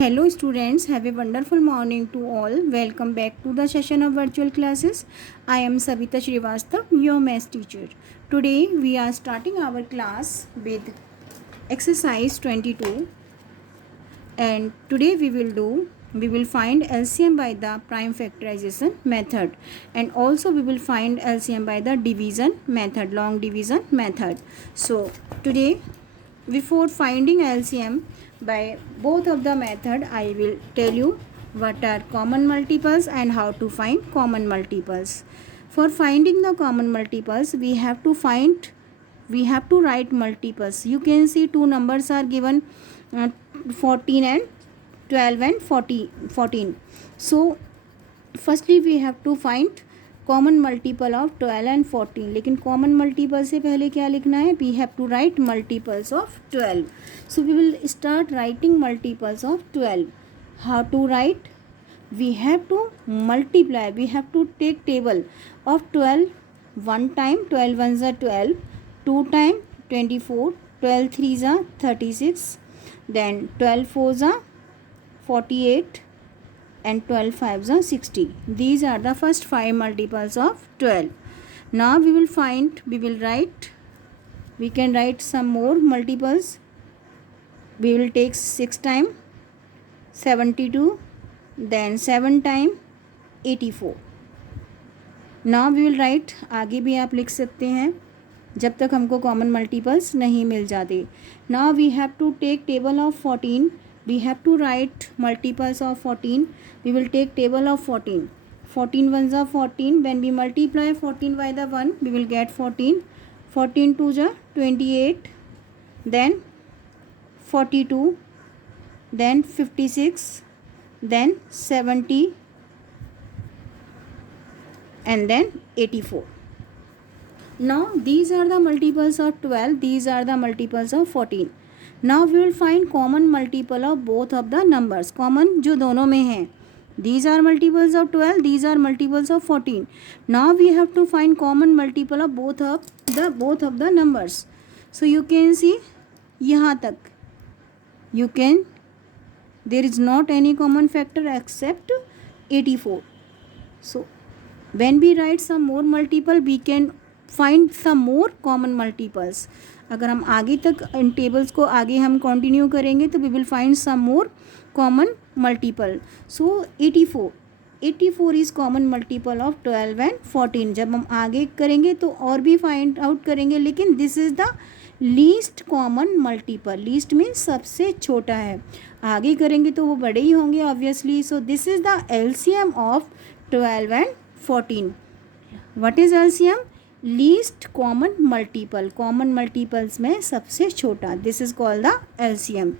Hello students, have a wonderful morning to all. Welcome back to the session of virtual classes. I am Savita Srivastav, your math teacher. Today we are starting our class with exercise 22, and today we will find LCM by the prime factorization method, and also we will find LCM by the division method, long division method. So today, before finding LCM by both of the method, I will tell you what are common multiples and how to find common multiples. For finding the common multiples, we have to write multiples. You can see two numbers are given, 14 and 12 and 14. So firstly we have to find common multiple of 12 and 14. लेकिन common multiple से पहले क्या लिखना है? We have to write multiples of 12. So we will start writing multiples of 12. How to write? We have to multiply, we have to take table of 12 one time. 12 one ज़ा 12, to time 24, 12 three ज़ा 36, then 12 four ज़ा 48, and 12 5s are 60. These are the first 5 multiples of 12. Now we can write some more multiples. We will take 6 time 72, then 7 time 84. Now we will write, आगे भी आप लिख सकते हैं जब तक हमको कॉमन मल्टीपल्स नहीं मिल जाते. Now we have to take table of 14. We have to write multiples of 14. We will take table of 14. 14 ones are 14. When we multiply 14 by the 1, we will get 14. 14 twos are 28. Then 42. Then 56. Then 70. And then 84. Now these are the multiples of 12. These are the multiples of 14. Now we will find common multiple of both of the numbers. Common जो दोनों में हैं. These are multiples of 12. These are multiples of 14. Now we have to find common multiple of both of the numbers. So you can see यहाँ तक there is not any common factor except 84. So when we write some more multiple, we can find some more common multiples. अगर हम आगे तक इन tables को आगे हम continue करेंगे तो we will find some more common multiple. So 84 is common multiple of 12 and 14. जब हम आगे करेंगे तो और भी फाइंड आउट करेंगे, लेकिन this is the least common multiple. Least में सबसे छोटा है, आगे करेंगे तो वो बड़े ही होंगे obviously. So this is the LCM of 12 and 14. What is LCM? Least common multiple. Common multiples में सबसे छोटा. This is called the LCM.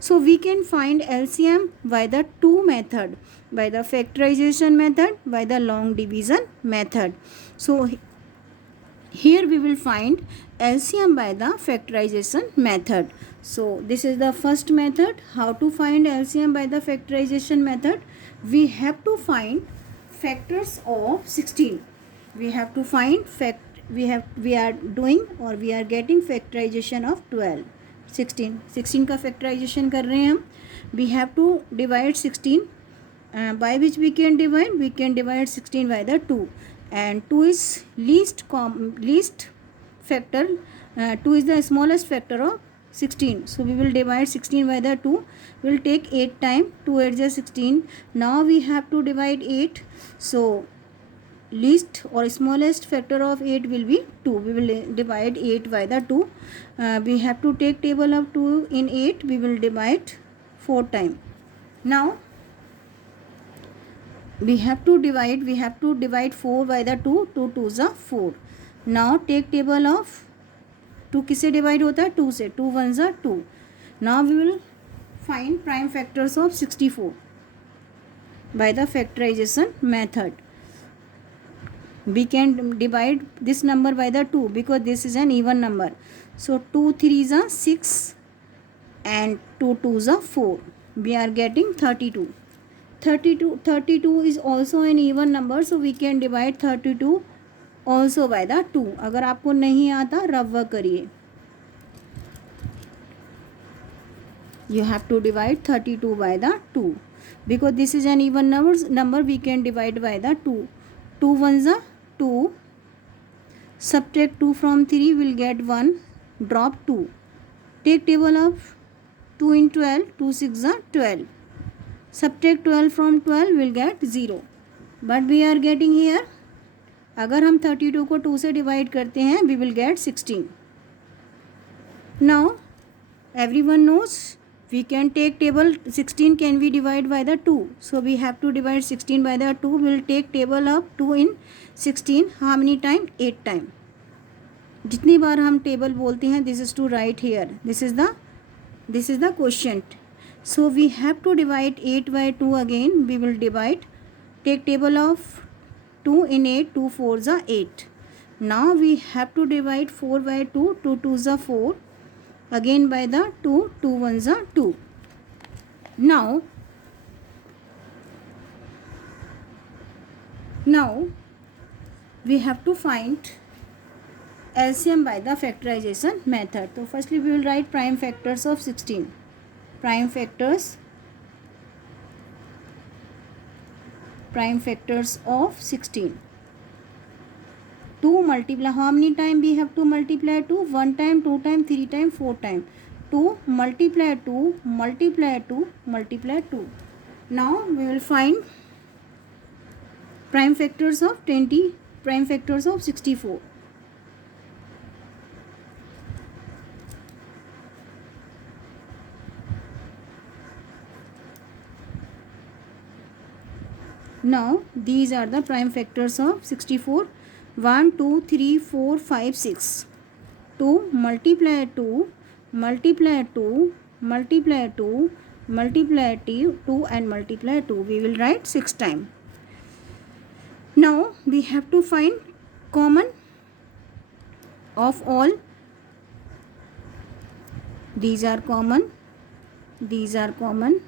So we can find LCM by the two method, by the factorisation method, by the long division method. So here we will find LCM by the factorization method. So this is the first method. How to find LCM by the factorization method? We have to find factors of 16. We have to find we are doing or we are getting factorization of 12. 16 का factorization कर रहे हैं हम. We have to divide 16. By which we can divide? We can divide 16 by the 2. And 2 is least factor. 2 is the smallest factor of 16. So we will divide 16 by the 2. We will take 8 time. 2 8 is 16. Now we have to divide 8. So least or smallest factor of 8 will be 2. We will divide 8 by the 2. We have to take table of 2 in 8. We will divide 4 time. Now we have to divide 4 by the 2. 2 2s are 4. Now take table of 2 किससे divide होता है? 2 से. 2 1s are 2. Now we will find prime factors of 64 by the factorization method. We can divide this number by the 2 because this is an even number. So 2 3s are 6 and 2 2s are 4. We are getting 32. 32 is also an even number, so we can divide 32 also by the 2. अगर आपको नहीं आता rough work करिए. You have to divide 32 by the 2. Because this is an even number, we can divide by the 2. 2 ones are 2. Subtract 2 from 3, will get 1. Drop 2. Take table of 2 in 12. 2 6 are 12. Subtract 12 from 12, will get 0. But we are getting here, अगर हम 32 को 2 से divide करते हैं, we will get 16. Now everyone knows we can take table 16 can be divided by the 2. So we have to divide 16 by the 2. We will take table of 2 in 16. How many time? 8 time. जितनी बार हम table बोलते हैं, this is to write here. This is the quotient. So we have to divide 8 by 2 again. We will divide. Take table of 2 in 8. 2 4s are 8. Now we have to divide 4 by 2. 2 2s are 4. Again by the 2. 2 1s are 2. Now we have to find LCM by the factorization method. So firstly we will write prime factors of 16. Prime factors of 16. 2 multiply, how many time we have to multiply 2? 1 time, 2 time, 3 time, 4 time. 2 multiply 2 multiply 2 multiply 2. Now we will find prime factors of 20, prime factors of 64. Now these are the prime factors of 64. 1 2 3 4 5 6. 2 multiply 2 multiply 2 multiply 2 multiply 2 and multiply 2. We will write 6 time. Now we have to find common of all. These are common, these are common,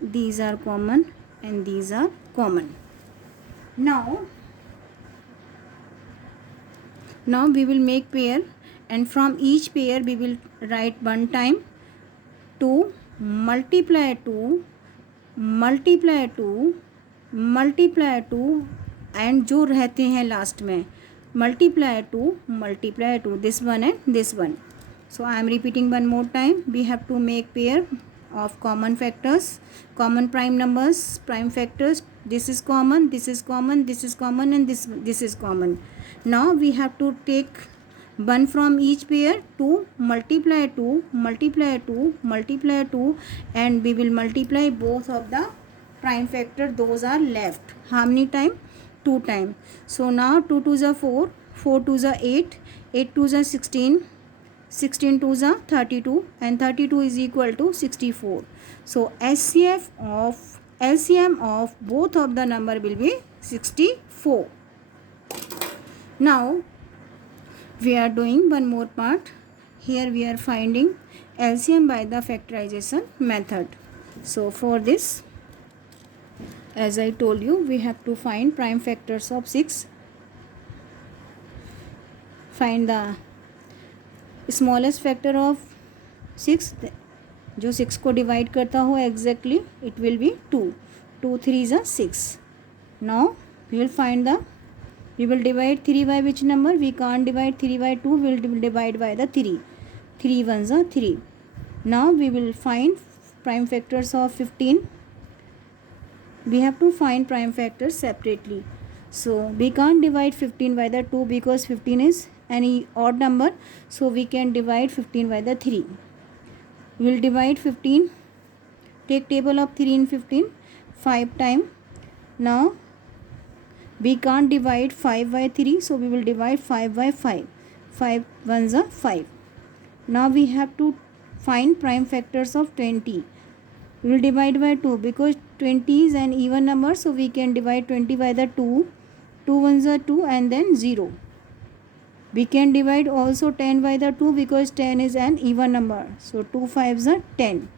these are common, and these are common. Now we will make pair, and from each pair we will write 1 time. 2 multiply 2 multiply 2 multiply 2 and जो रहते हैं last में multiply 2 multiply 2, this one and this one. So I am repeating one more time. We have to make pair of common factors, common prime numbers, prime factors. This is common, this is common, this is common, and this is common. Now we have to take one from each pair. 2 multiply 2 multiply 2 multiply 2, and we will multiply both of the prime factor. Those are left. How many time? 2 time. So now 2 2s are 4, 4 2s are 8, 8 2s are 16, 16 2s are 32, and 32 is equal to 64. So LCM of both of the number will be 64. Now we are doing one more part. Here we are finding LCM by the factorization method. So for this, as I told you, we have to find prime factors of 6. Find the smallest factor of 6, जो 6 को divide करता हो exactly, it will be 2. 2 3s are 6. Now we will divide 3 by which number? We can't divide 3 by 2. We will divide by the 3. 3 1s are 3. Now we will find prime factors of 15. We have to find prime factors separately. So we can't divide 15 by the 2 because 15 is any odd number. So we can divide 15 by the 3. We will divide 15. Take table of 3 in 15. 5 time. Now we can't divide 5 by 3, so we will divide 5 by 5. 5 1s are 5. Now we have to find prime factors of 20. We will divide by 2 because 20 is an even number, so we can divide 20 by the 2. 2 1s are 2 and then 0. We can divide also 10 by the 2 because 10 is an even number, so 2 5s are 10.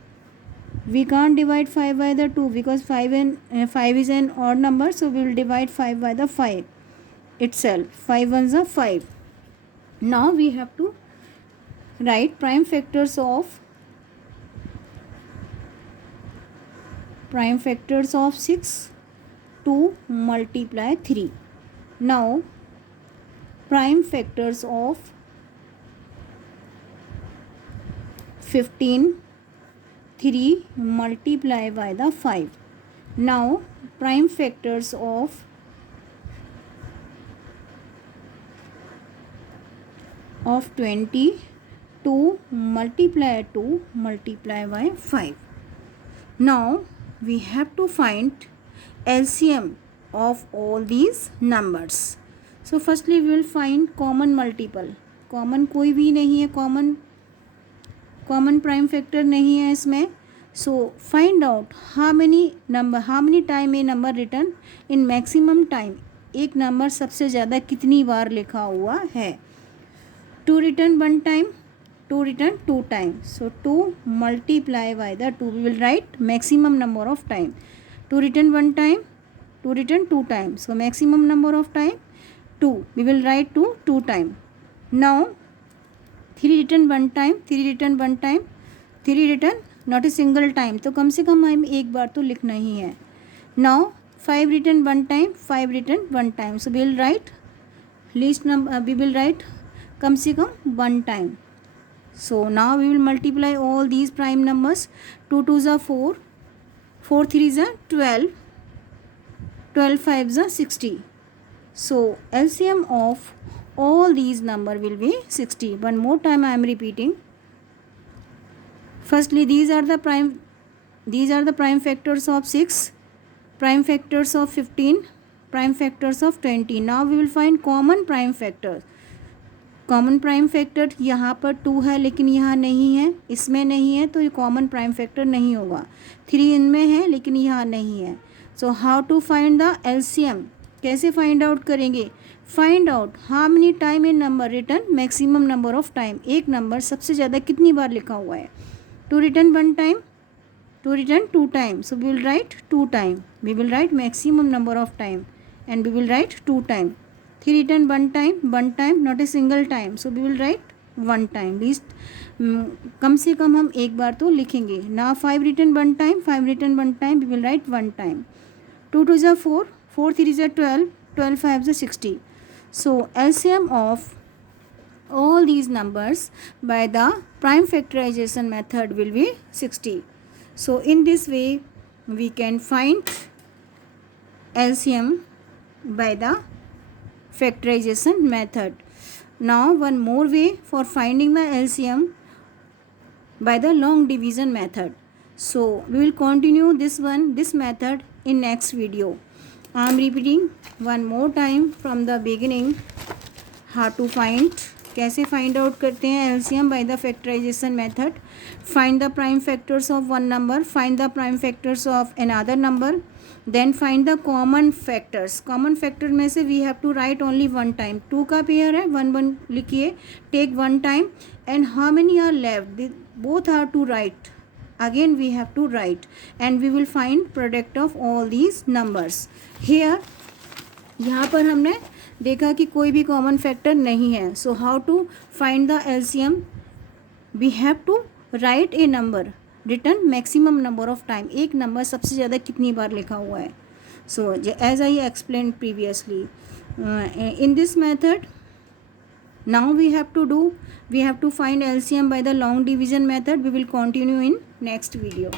We can't divide 5 by the 2 because 5 is an odd number, so we will divide 5 by the 5 itself. 5 1s are 5. Now we have to write prime factors of prime factors of 6, 2 multiply 3. Now prime factors of 15, 3 multiply by the 5. Now prime factors of 20, 2 multiply 2 multiply by 5. Now we have to find LCM of all these numbers. So firstly we will find common multiple. Common कोई भी नहीं है, common prime factor नहीं है इसमें. So find out how many time a number return in maximum time. एक नंबर सबसे ज़्यादा कितनी बार लिखा हुआ है. Two return 1 time, two return 2 time. So 2 multiply by the 2. We will write maximum number of time. Two return 1 time, two return 2 time. So maximum number of time 2. We will write 2 time. Now 3 return 1 time, 3 return 1 time, 3 return not a single time. तो कम से कम हम एक बार तो लिखना ही है. Now 5 return 1 time, 5 return 1 time. So we will write least number, we will write कम से कम 1 time. So now we will multiply all these prime numbers. 2 2 ज़ा 4, 4 3 ज़ा 12, 12 5 ज़ा 60. So LCM of all these number will be 60. One more time I am repeating. Firstly these are the prime factors of 6, prime factors of 15, prime factors of 20. Now we will find common prime factors. Common prime factor यहाँ पर 2 है लेकिन यहाँ नहीं है, इसमें नहीं है, तो ये कॉमन प्राइम फैक्टर नहीं होगा. 3 इनमें है लेकिन यहाँ नहीं है. So how to find the LCM. कैसे फाइंड आउट करेंगे. Find out how many time a number return maximum number of time. एक नंबर सबसे ज़्यादा कितनी बार लिखा हुआ है. Two return 1 time, two return 2 time. So we will write 2 time. We will write maximum number of time and we will write 2 time. 3 return 1 time not a single time. So we will write 1 time. Least कम से कम हम एक बार तो लिखेंगे. ना 5 return 1 time, 5 return 1 time. We will write 1 time. 2 2 ज़ा 4, 4 3 ज़ा 12, 12 5 ज़ा 60. So LCM of all these numbers by the prime factorization method will be 60. So in this way we can find LCM by the factorization method. Now one more way for finding the LCM by the long division method. So we will continue this method in next video. I am repeating one more time from the beginning how to find. कैसे find out करते हैं LCM by the factorization method. Find the prime factors of one number, find the prime factors of another number, then find the common factors. Common factor में से we have to write only 1 time. 2 का pair है, 1 1 लिखिए, take 1 time and how many are left, both are to write. Again we have to write and we will find product of all these numbers. Here यहाँ पर हमने देखा कि कोई भी कॉमन फैक्टर नहीं है. So how to find the LCM. We have to write a number return maximum number of time. एक नंबर सबसे ज़्यादा कितनी बार लिखा हुआ है. So as I explain previously in this method now we have to find LCM by the long division method. We will continue in next video.